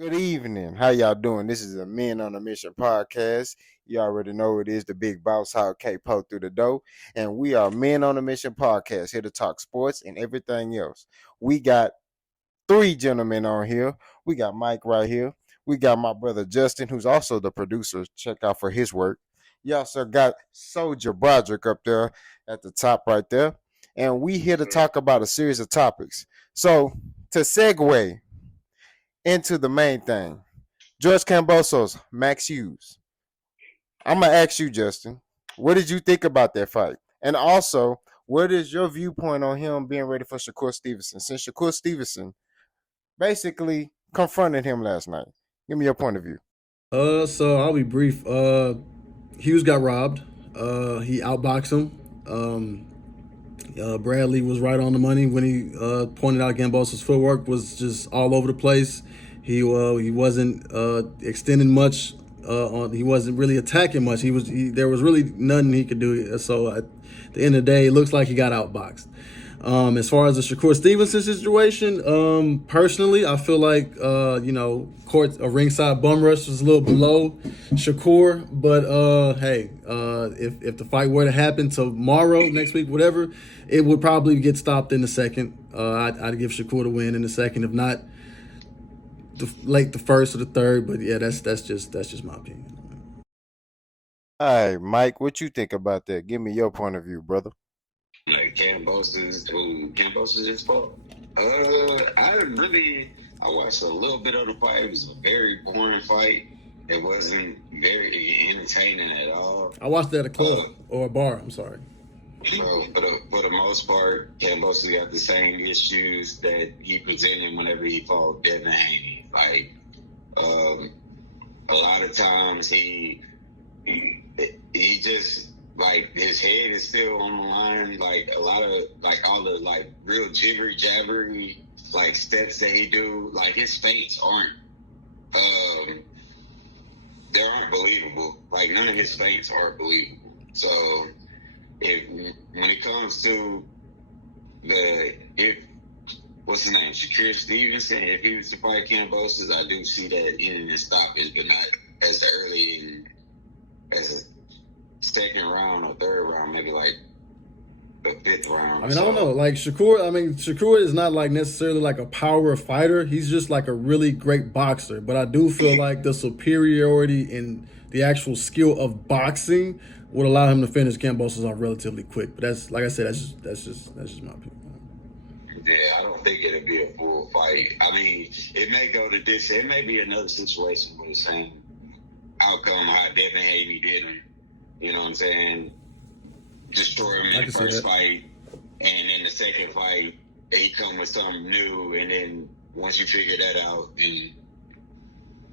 Good evening. How y'all doing? This is a Men on a Mission podcast. You already know it is the big boss how K Po through the door. And we are Men on a Mission podcast here to talk sports and everything else. We got three gentlemen on here. We got Mike right here. We got my brother Justin, who's also the producer. Check out for his work. You also got Soldier Broderick up there at the top right there. And we here to talk about a series of topics. So to segue into the main thing, George Cambosos, Max Hughes. I'm gonna ask you, Justin, what did you think about that fight? And also, what is your viewpoint on him being ready for Shakur Stevenson? Since Shakur Stevenson basically confronted him last night. Give me your point of view. So I'll be brief. Hughes got robbed. He outboxed him. Bradley was right on the money when he pointed out Gambosa's footwork was just all over the place. He wasn't extending much. He wasn't really attacking much. There was really nothing he could do. So at the end of the day, it looks like he got outboxed. As far as the Shakur Stevenson situation, personally, I feel like court a ringside bum rush was a little below Shakur, but hey, if the fight were to happen tomorrow, next week, whatever, it would probably get stopped in the second. I'd give Shakur the win in the second, if not the first or the third. But yeah, that's just my opinion. All right, Mike, what you think about that? Give me your point of view, brother. Like Cambosa's his fault. I watched a little bit of the fight. It was a very boring fight. It wasn't very entertaining at all. I watched it at a club or a bar. I'm sorry. For the most part, Cambosa got the same issues that he presented whenever he fought Devin Haney. Like, a lot of times he just, like, his head is still on the line. Like, a lot of, like, all the, like, real jibbery jabbery, like, steps that he do, like, his feints they aren't believable. Like, none of his feints are believable. So when it comes to what's his name, Shakur Stevenson, if he was to fight Cambosis, I do see that ending in stoppage, but not as early as a second round or third round, maybe like the fifth round. I mean, I don't know. Like Shakur is not like necessarily like a power fighter. He's just like a really great boxer. But I do feel like the superiority in the actual skill of boxing would allow him to finish Kambosos off relatively quick. But that's, like I said, that's just my opinion. Yeah, I don't think it'll be a full fight. I mean, it may go to this. It may be another situation with the same outcome how Devin Haney did him. You know what I'm saying? Destroy him in the first fight, and in the second fight, he come with something new, and then once you figure that out, then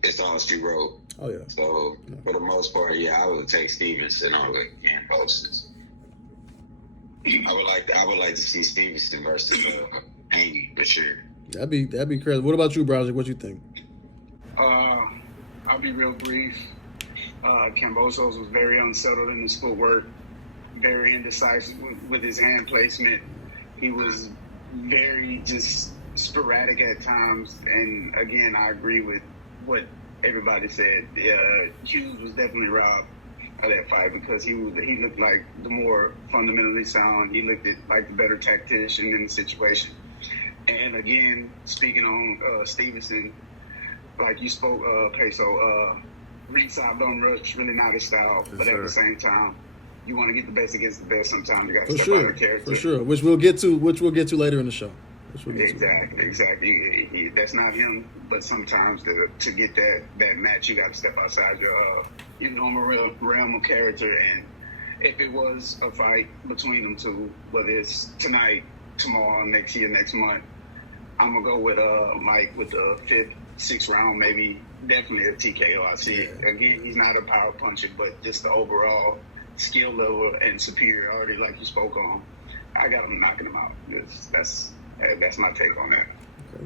it's all street road. Oh yeah. So for the most part, yeah, I would take Stevenson over Cambosis. I would like to see Stevenson versus Haney for sure. That'd be crazy. What about you, Browser? What you think? I'll be real brief. Cambosos was very unsettled in his footwork, very indecisive with his hand placement. He was very just sporadic at times. And again, I agree with what everybody said. Hughes was definitely robbed of that fight because he looked like the more fundamentally sound. He looked like the better tactician in the situation. And again, speaking on Stevenson, like you spoke, Peso, ringside bum rush really not his style, but at the same time, you want to get the best against the best. Sometimes you got to step out of character. For sure, which we'll get to later in the show. Exactly. That's not him, but sometimes to get that match, you got to step outside your normal realm of character. And if it was a fight between them two, whether it's tonight, tomorrow, next year, next month, I'm gonna go with Mike with the fifth, sixth round, maybe definitely a TKO. I see it. Again, he's not a power puncher, but just the overall skill level and superiority, like you spoke on, I got him knocking him out. That's my take on that. Okay.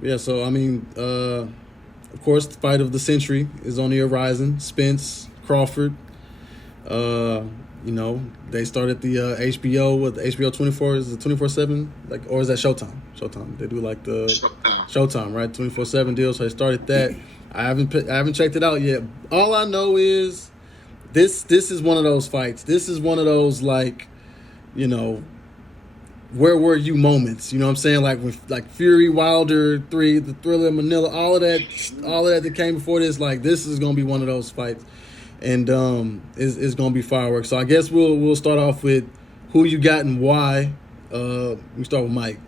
Yeah, so I mean, of course, the fight of the century is on the horizon. Spence, Crawford. They started the HBO with HBO 24. Is it 24/7? Like, or is that Showtime? Showtime. They do like the Showtime, right? 24/7 deal. So I started that. I haven't checked it out yet. All I know is this is one of those fights. This is one of those, like, you know, where were you moments? You know what I'm saying? Like with like Fury, Wilder 3, the Thriller, Manila, all of that came before this. Like, this is gonna be one of those fights, and it's gonna be fireworks. So I guess we'll start off with who you got and why. We start with Mike.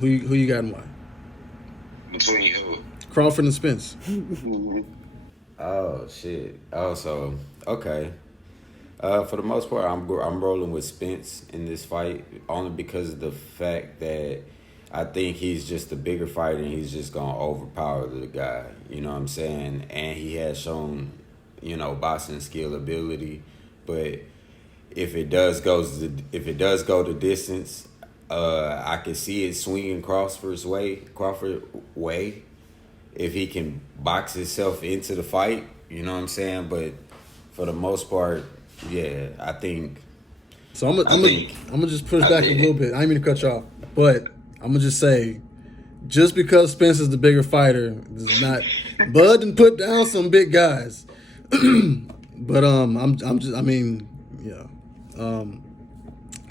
Who you got and why? Between who? Crawford and Spence. Oh shit. Oh, so okay. For the most part, I'm rolling with Spence in this fight only because of the fact that I think he's just a bigger fighter and he's just gonna overpower the guy. You know what I'm saying? And he has shown, boxing skill ability. But if it does go the distance, I can see it swinging Crawford way. If he can box himself into the fight, you know what I'm saying? But for the most part, yeah, I think. So I'm gonna just push back a little bit. I didn't mean to cut you off, but I'm gonna just say, just because Spence is the bigger fighter does not. Bud done put down some big guys, but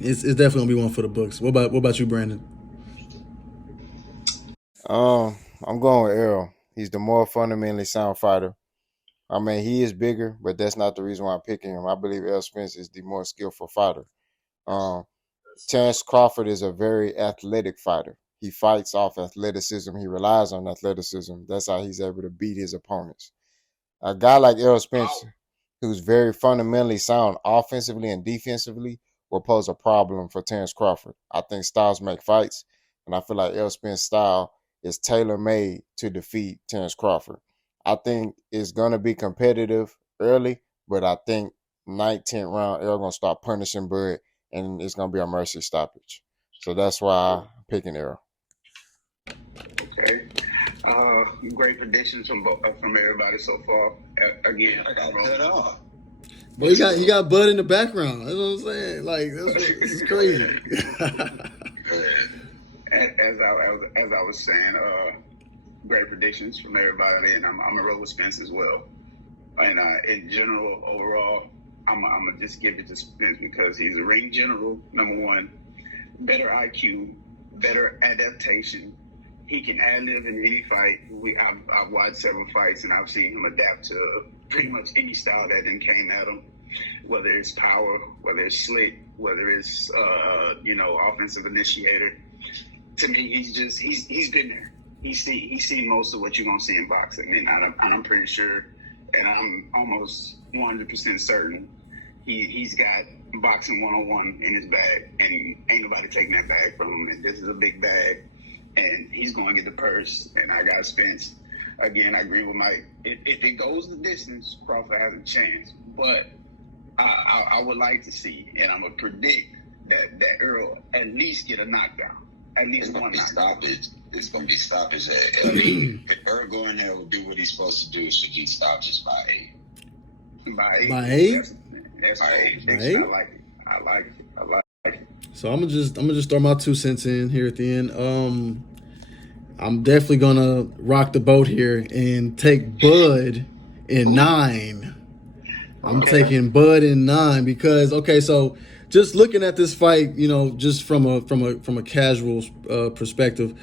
it's definitely gonna be one for the books. What about you, Brandon? I'm going with Errol. He's the more fundamentally sound fighter. I mean, he is bigger, but that's not the reason why I'm picking him. I believe Errol Spence is the more skillful fighter. Um, Terence Crawford is a very athletic fighter. He fights off athleticism. He relies on athleticism. That's how he's able to beat his opponents. A guy like Errol Spence, who's very fundamentally sound offensively and defensively, will pose a problem for Terence Crawford. I think styles make fights, and I feel like Errol Spence's style is tailor-made to defeat Terence Crawford. I think it's going to be competitive early, but I think 9th, 10th round, Errol going to start punishing Bud, and it's going to be a mercy stoppage. So that's why I'm picking Errol. Okay. Great predictions from everybody so far. Again, I got that off. But he got Bud in the background. That's what I'm saying. Like, this is crazy. As I was saying, great predictions from everybody, and I'm gonna roll with Spence as well. And in general, overall, I'm gonna just give it to Spence because he's a ring general. Number one, better IQ, better adaptation. He can ad-lib in any fight. I've watched several fights, and I've seen him adapt to pretty much any style that then came at him, whether it's power, whether it's slick, whether it's offensive initiator. To me, he's been there. He's seen most of what you're gonna see in boxing, and I'm pretty sure, and I'm almost 100% certain he's got boxing 101 in his bag, and ain't nobody taking that bag from him. And this is a big bag, and he's going to get the purse. And I got Spence. Again, I agree with Mike. If it goes the distance, Crawford has a chance, but I would like to see, and I'm gonna predict that Errol at least get a knockdown. At least one knockdown. It's going to be stoppage. If Errol go in there will do what he's supposed to do, should he stop just by 8? By 8? That's by 8. I like it. So I'm gonna just throw my 2 cents in here at the end. I'm definitely gonna rock the boat here and take Bud in 9. I'm taking Bud in 9 because so just looking at this fight, just from a casual perspective,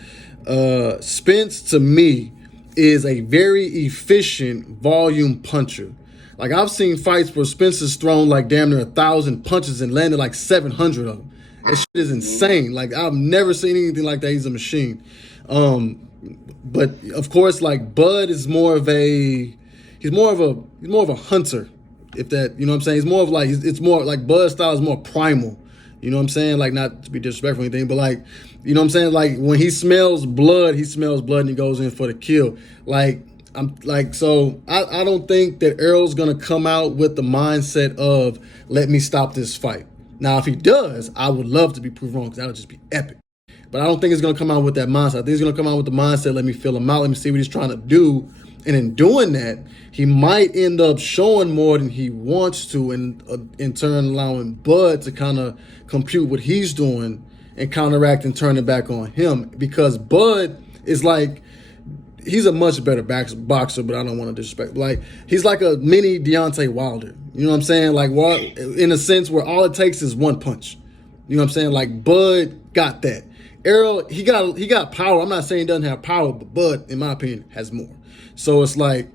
Spence to me is a very efficient volume puncher. Like, I've seen fights where Spence has thrown like damn near 1,000 punches and landed like 700 of them. That shit is insane. Like, I've never seen anything like that. He's a machine. But of course, like, Bud is more of a hunter. If that, you know what I'm saying? It's more of like, it's more like Bud's style is more primal. You know what I'm saying? Like, not to be disrespectful or anything, but like, you know what I'm saying? Like, when he smells blood and he goes in for the kill. Like, so I don't think that Errol's going to come out with the mindset of, let me stop this fight. Now, if he does, I would love to be proved wrong because that would just be epic. But I don't think he's going to come out with that mindset. I think he's going to come out with the mindset, let me feel him out, let me see what he's trying to do. And in doing that, he might end up showing more than he wants to, and in turn allowing Bud to kind of compute what he's doing and counteract and turn it back on him. Because Bud is like, he's a much better boxer, but I don't want to disrespect. Like, he's like a mini Deontay Wilder. You know what I'm saying? Like, in a sense where all it takes is one punch. You know what I'm saying? Like, Bud got that. Errol, he got power. I'm not saying he doesn't have power, but Bud, in my opinion, has more. So it's like,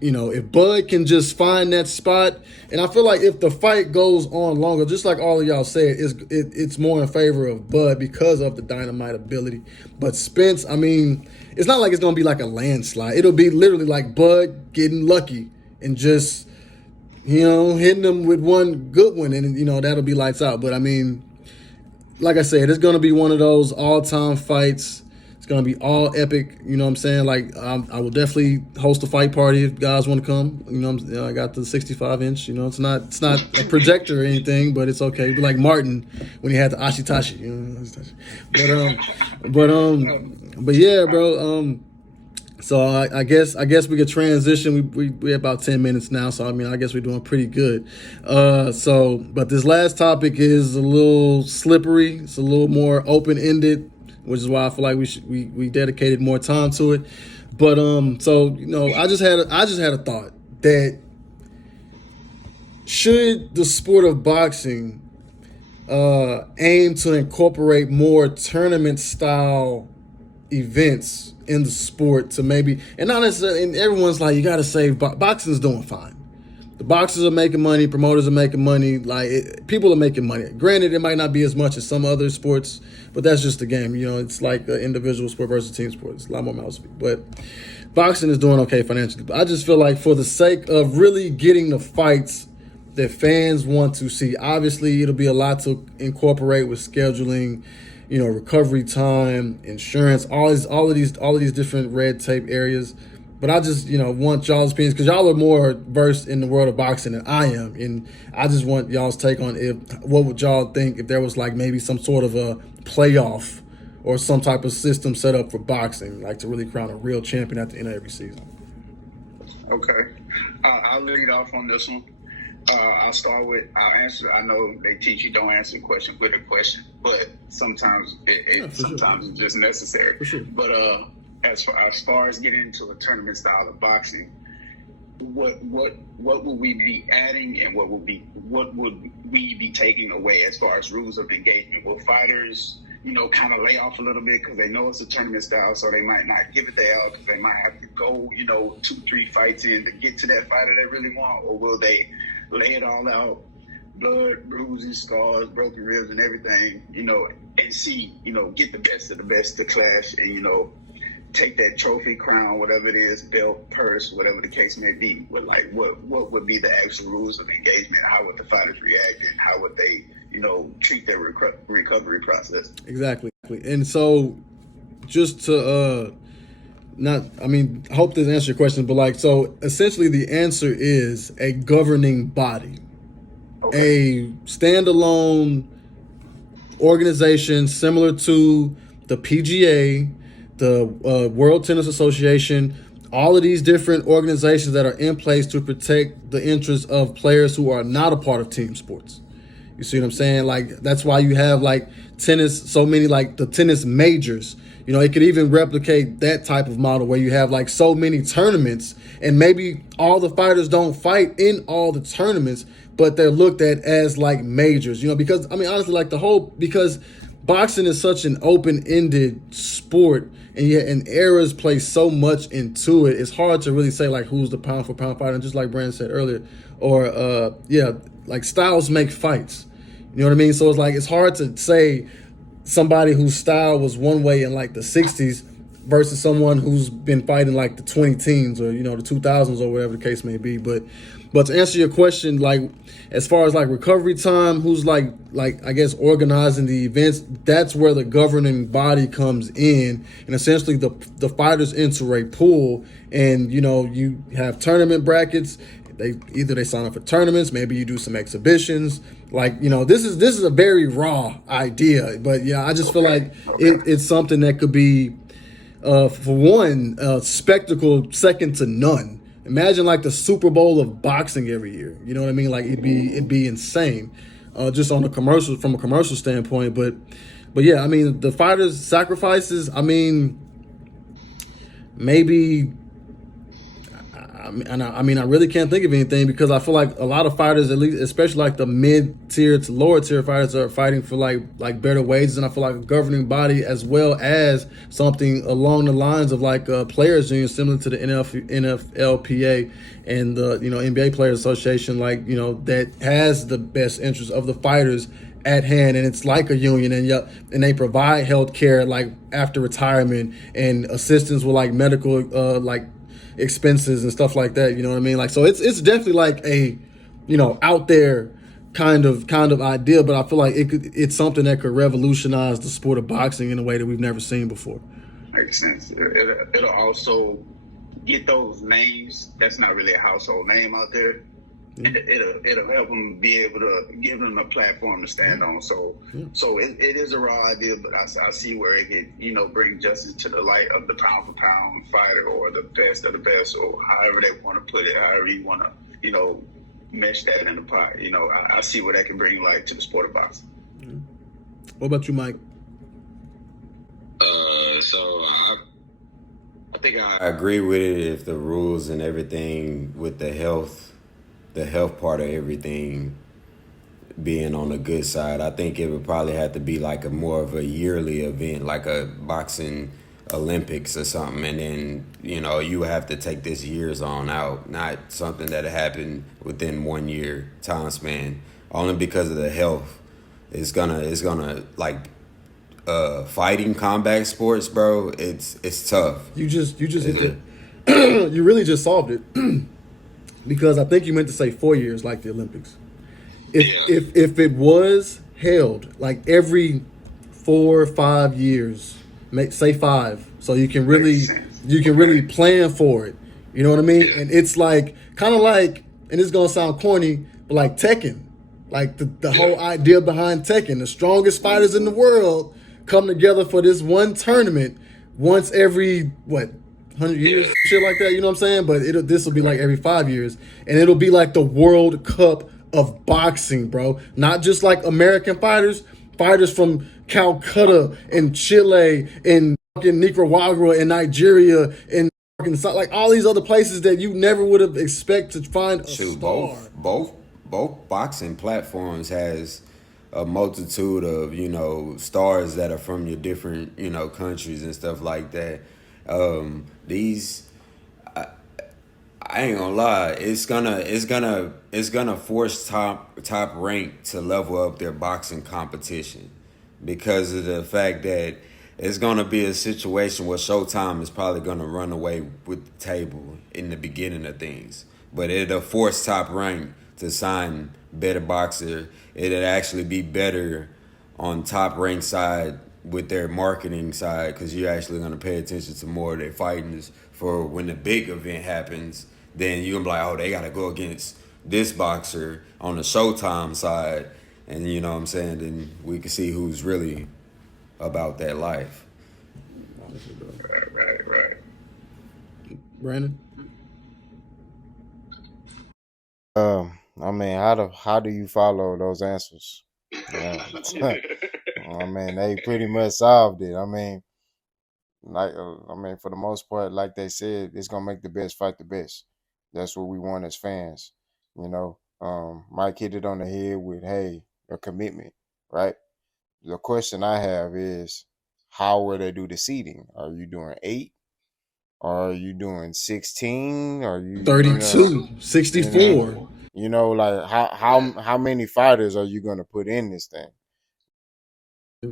you know, if Bud can just find that spot, and I feel like if the fight goes on longer, just like all of y'all said, it's more in favor of Bud because of the dynamite ability. But Spence, I mean, it's not like it's going to be like a landslide. It'll be literally like Bud getting lucky and just, you know, hitting them with one good one, and, you know, that'll be lights out. But, I mean, like I said, it's going to be one of those all-time fights. It's going to be all epic, you know what I'm saying? Like, I will definitely host a fight party if guys want to come. You know, I got the 65-inch, you know. It's not a projector or anything, but it's okay. But like Martin when he had the Ashitashi, you know. But yeah, bro. So I guess we could transition. We're about 10 minutes now, so I mean, I guess we're doing pretty good. But this last topic is a little slippery. It's a little more open-ended, which is why I feel like we dedicated more time to it. But so, you know, I just had a thought that should the sport of boxing aim to incorporate more tournament style events in the sport to maybe, and not necessarily, and everyone's like, you got to say boxing's doing fine. The boxers are making money, promoters are making money, people are making money. Granted, it might not be as much as some other sports, but that's just the game. You know, it's like an individual sport versus team sport. It's a lot more mouths to feed. But boxing is doing okay financially. But I just feel like for the sake of really getting the fights that fans want to see, obviously it'll be a lot to incorporate with scheduling, you know, recovery time, insurance, all of these different red tape areas. But I just, you know, want y'all's opinions because y'all are more versed in the world of boxing than I am, and I just want y'all's take on what would y'all think if there was like maybe some sort of a playoff or some type of system set up for boxing, like to really crown a real champion at the end of every season. Okay, I'll lead off on this one. I'll answer. I know they teach you don't answer the question with a question, but sometimes it's just necessary. For sure. But as far as getting into a tournament style of boxing, what would we be adding and what would we be taking away as far as rules of engagement? Will fighters, you know, kind of lay off a little bit because they know it's a tournament style, so they might not give it their all because they might have to go, you know, 2-3 fights in to get to that fighter they really want, or will they lay it all out, blood, bruises, scars, broken ribs, and everything, you know, and see, you know, get the best of the best to clash and, you know, take that trophy, crown, whatever it is, belt, purse, whatever the case may be. With like, what would be the actual rules of engagement? How would the fighters react, and how would they, you know, treat their recovery process? Exactly. And so, just to I hope this answers your question, but like, so essentially the answer is a governing body, a standalone organization similar to the PGA, the World Tennis Association, all of these different organizations that are in place to protect the interests of players who are not a part of team sports. You see what I'm saying? Like, that's why you have like tennis, so many like the tennis majors. You know, it could even replicate that type of model where you have like so many tournaments and maybe all the fighters don't fight in all the tournaments, but they're looked at as like majors, you know, because I mean, honestly, like because boxing is such an open-ended sport, and yet and eras play so much into it. It's hard to really say like who's the pound for pound fighter. And just like Brandon said earlier, or like styles make fights. You know what I mean? So it's like it's hard to say somebody whose style was one way in like the 60s versus someone who's been fighting like the 20 teens or, you know, the 2000s or whatever the case may be. But to answer your question, like as far as like recovery time, who's like I guess organizing the events, that's where the governing body comes in, and essentially the fighters enter a pool, and you know you have tournament brackets. They sign up for tournaments, maybe you do some exhibitions. Like, you know, this is a very raw idea, but yeah, I just feel like it's something that could be for one spectacle second to none. Imagine like the Super Bowl of boxing every year. You know what I mean? Like it'd be insane, just on from a commercial standpoint. But yeah, I mean the fighters' sacrifices. I mean, maybe. I mean, I really can't think of anything because I feel like a lot of fighters, at least, especially like the mid-tier to lower-tier fighters, are fighting for like better wages, and I feel like a governing body as well as something along the lines of like a players' union, similar to the NFLPA and the NBA Players Association, like that has the best interest of the fighters at hand, and it's like a union, and they provide health care like after retirement and assistance with like medical like expenses and stuff like that. You know what I mean? Like, so it's definitely like a out there kind of idea, but I feel like it's something that could revolutionize the sport of boxing in a way that we've never seen before. Makes sense. It'll also get those names that's not really a household name out there. And it'll help them be able to give them a platform to stand on. So it is a raw idea, but I see where it could bring justice to the light of the pound for pound fighter or the best of the best, or however they want to put it, however you want to mesh that in the pot. I see where that can bring light to the sport of boxing. What about you, Mike? So I think I agree with it if the rules and everything with the health part of everything being on the good side. I think it would probably have to be like a more of a yearly event, like a boxing Olympics or something, and then you have to take this years on out, not something that happened within 1 year time span. Only because of the health, it's gonna like fighting combat sports, bro. It's tough. You just hit it. You really just solved it. Because I think you meant to say 4 years, like the Olympics. If it was held like every 4 or 5 years, say 5, so you can really plan for it. You know what I mean? And it's like kind of like, and it's gonna sound corny, but like Tekken, like the whole idea behind Tekken, the strongest fighters in the world come together for this one tournament once every 100 years, shit like that, you know what I'm saying? But this will be like every 5 years, and it'll be like the World Cup of boxing, bro. Not just like American fighters from Calcutta and Chile and fucking Nicaragua and Nigeria and fucking like all these other places that you never would have expected to find a star. Both boxing platforms has a multitude of stars that are from your different countries and stuff like that. I ain't gonna lie, it's gonna force top rank to level up their boxing competition because of the fact that it's gonna be a situation where Showtime is probably gonna run away with the table in the beginning of things, but it'll force Top Rank to sign better boxer. It'll actually be better on Top Rank side with their marketing side, because you're actually going to pay attention to more of their fighters for when the big event happens. Then you're going to be like, oh, they got to go against this boxer on the Showtime side. And you know what I'm saying? Then we can see who's really about that life. Right. Brandon? I mean, how do you follow those answers? I mean, they pretty much solved it. I mean, for the most part, like they said, it's gonna make the best fight the best. That's what we want as fans. Mike hit it on the head with, hey, a commitment, right? The question I have is, how will they do the seeding? Are you doing 8? Or are you doing 16? Are you 32, 64? Like how many fighters are you gonna put in this thing?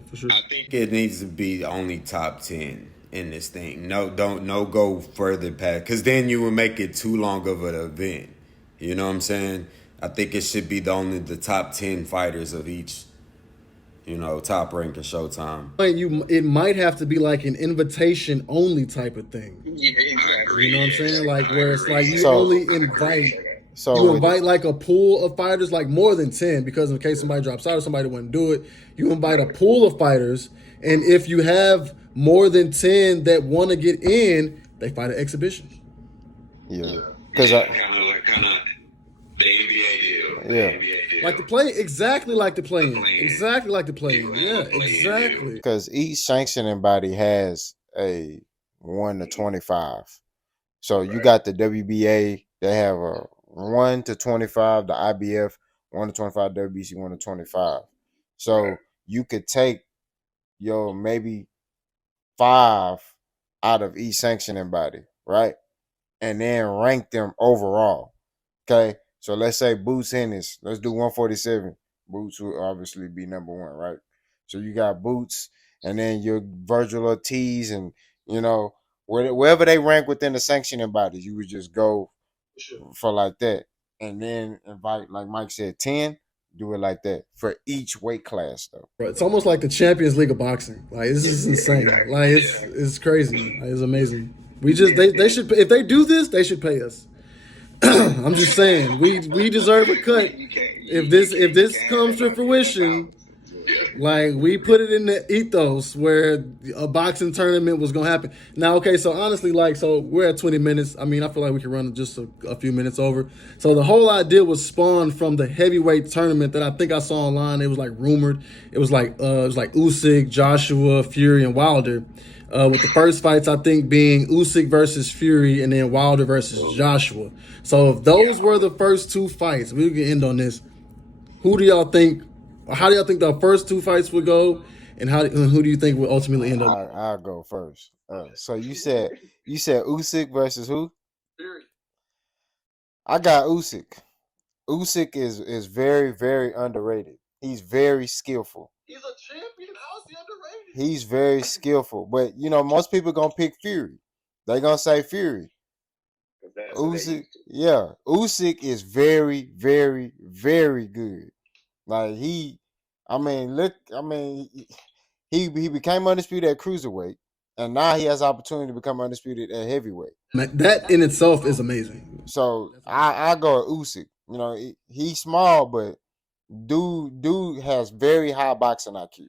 For sure. I think it needs to be only top 10 in this thing. No go further past, because then you would make it too long of an event. You know what I'm saying? I think it should be only the top 10 fighters of each, Top Rank and Showtime. It might have to be like an invitation only type of thing. Yeah, exactly. You know what I'm saying? Like where it's like you So- only invite. So You with- invite like a pool of fighters, like more than 10, because in case somebody drops out or somebody wouldn't do it, you invite a pool of fighters, and if you have more than 10 that want to get in, they fight an exhibition. yeah, because kind of the NBA deal. Yeah. The NBA deal. Like the play, exactly like the play-in. Exactly like the play-in. Yeah, exactly. each sanctioning body has a 1-25. So you got the WBA, they have a 1-25, the IBF 1-25, WBC 1-25. So you could take your maybe 5 out of each sanctioning body, right? And then rank them overall. Okay. So let's say Boots Ennis. Let's do 147. Boots will obviously be number 1, right? So you got Boots, and then your Virgil Ortiz, and wherever they rank within the sanctioning bodies, you would just go for like that, and then invite, like Mike said, 10. Do it like that for each weight class, though. It's almost like the Champions League of boxing. Like, this is insane. Like, it's crazy. Like, it's amazing. We just they should, if they do this, they should pay us. I'm just saying, we deserve a cut. If this comes to fruition, like, we put it in the ethos where a boxing tournament was gonna happen. Now, okay, so honestly, like, so we're at 20 minutes. I mean, I feel like we can run just a few minutes over. So the whole idea was spawned from the heavyweight tournament that I think I saw online. It was like rumored. It was like Usyk, Joshua, Fury, and Wilder. With the first fights, I think, being Usyk versus Fury, and then Wilder versus Joshua. So if those were the first 2 fights, we can end on this. Who do y'all think? How do y'all think the first 2 fights would go, and who do you think will ultimately end up? I'll go first. So you said Usyk versus who? Fury. I got Usyk. Usyk is very, very underrated. He's very skillful. He's a champion. How is he underrated? He's very skillful, but most people gonna pick Fury. They gonna say Fury. Usyk, Usyk is very, very, very good. Like, he became undisputed at cruiserweight, and now he has opportunity to become undisputed at heavyweight. That in itself is amazing. So I go with Usyk. He's small, but dude has very high boxing IQ.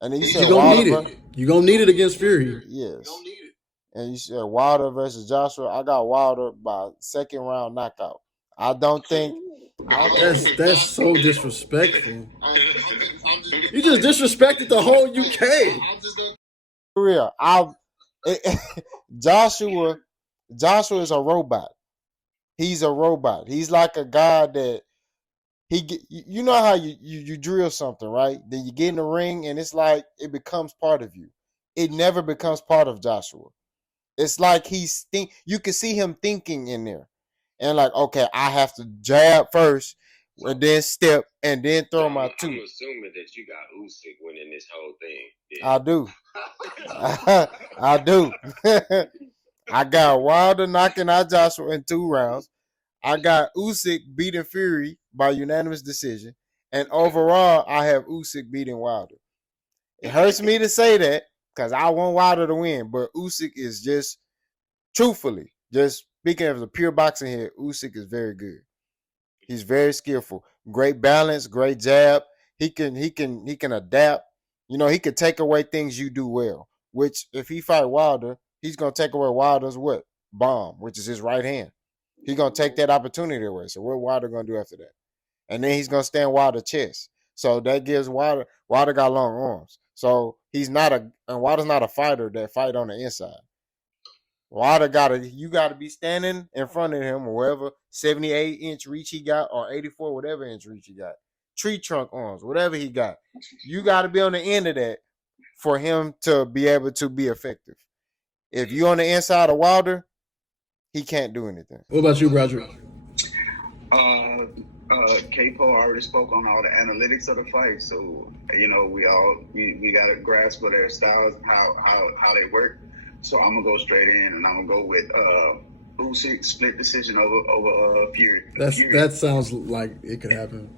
And then you said You're gonna need it against Fury. Yes. And you said Wilder versus Joshua. I got Wilder by 2nd round knockout. I don't think. That's so disrespectful. You just disrespected the whole UK. For real, Joshua is a robot. He's a robot. He's like a guy that you know how you drill something, right? Then you get in the ring and it's like it becomes part of you. It never becomes part of Joshua. It's like you can see him thinking in there. And like, okay, I have to jab first, and then step, and then throw my 2. I'm assuming that you got Usyk winning this whole thing. Yeah. I do. I do. I got Wilder knocking out Joshua in 2 rounds. I got Usyk beating Fury by unanimous decision. And overall, I have Usyk beating Wilder. It hurts me to say that because I want Wilder to win, but Usyk is just, truthfully, just speaking as a pure boxing head, Usyk is very good. He's very skillful. Great balance, great jab. He can adapt. He can take away things you do well. Which, if he fight Wilder, he's gonna take away Wilder's what? Bomb, which is his right hand. He's gonna take that opportunity away. So what Wilder gonna do after that? And then he's gonna stand Wilder's chest. So that gives Wilder got long arms. So Wilder's not a fighter that fight on the inside. Wilder you gotta be standing in front of him, wherever 78-inch reach he got, or 84, whatever inch reach he got. Tree trunk arms, whatever he got. You gotta be on the end of that for him to be able to be effective. If you're on the inside of Wilder, he can't do anything. What about you, Broderick? K-Po already spoke on all the analytics of the fight, so we got a grasp of their styles, how they work. So I'm gonna go straight in, and I'm gonna go with Usyk split decision over Fury. That sounds like it could happen.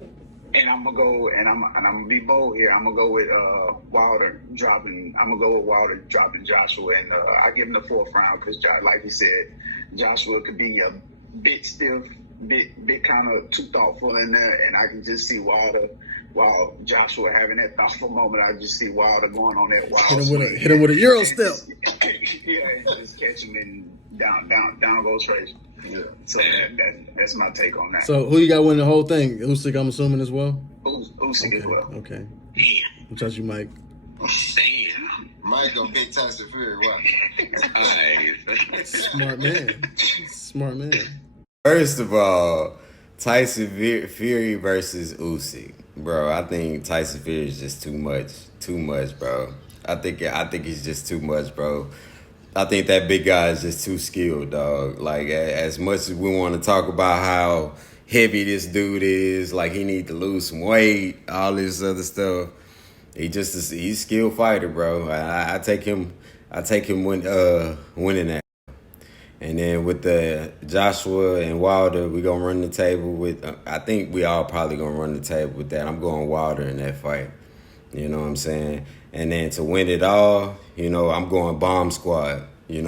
And I'm gonna go, and I'm gonna be bold here. I'm gonna go with Wilder dropping. I'm gonna go with Wilder dropping Joshua, and I give him the 4th round because, like you said, Joshua could be a bit stiff, bit kind of too thoughtful in there, and I can just see Wilder. While Joshua having that thoughtful moment, I just see Wilder going on that wild. Hit him with a Euro step. Yeah, just catch him and down goes Frazier. Yeah. So that's my take on that. So who you got winning the whole thing? Usyk, I'm assuming as well. Usyk as well. Okay. What about you, Mike? Damn. Mike gonna pick Tyson Fury. Why? Smart man. Smart man. First of all, Tyson Fury versus Usyk, bro. I think Tyson Fury is just too much, bro. I think he's just too much, bro. I think that big guy is just too skilled, dog. Like as much as we want to talk about how heavy this dude is, like he need to lose some weight, all this other stuff. He's a skilled fighter, bro. I take him winning that. And then with the Joshua and Wilder, we gonna run the table with. I think we all probably gonna run the table with that. I'm going Wilder in that fight. You know what I'm saying? And then to win it all, I'm going Bomb Squad. I'm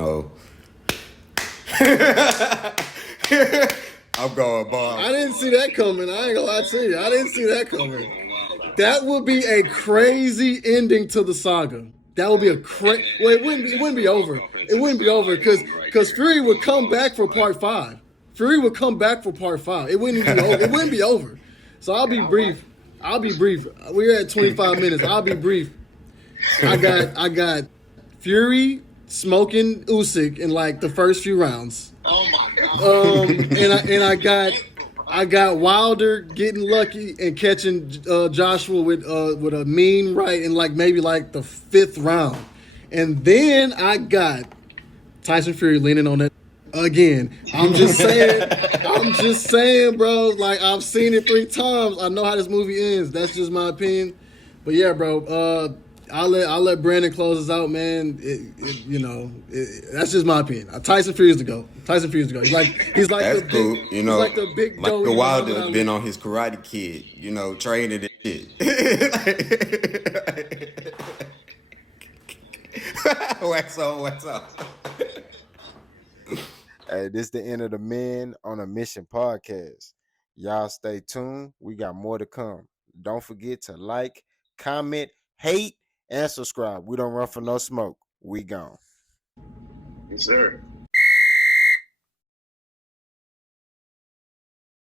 going Bomb. I didn't see that coming. I ain't gonna lie to you. I didn't see that coming. That would be a crazy ending to the saga. That would be a crazy. Well, it wouldn't be over. It wouldn't be over because Fury would come back for part 5. Fury would come back for part 5. It wouldn't be over. It wouldn't be over. So I'll be brief. We're at 25 minutes. I'll be brief. I got Fury smoking Usyk in like the first few rounds. Oh my god. And I got Wilder getting lucky and catching Joshua with a mean right in maybe the 5th round. And then I got Tyson Fury leaning on that again. I'm just saying, bro. Like, I've seen it 3 times. I know how this movie ends. That's just my opinion. But yeah, bro. I'll let Brandon close us out, man. That's just my opinion. Tyson Fury's to go. He's like That's the cool. big, he's like the big Michael Wilder been on his Karate Kid, training and shit. Wax on. Hey, this is the end of the Men on a Mission podcast. Y'all stay tuned. We got more to come. Don't forget to like, comment, hate, and subscribe. We don't run for no smoke. We gone. Yes, sir.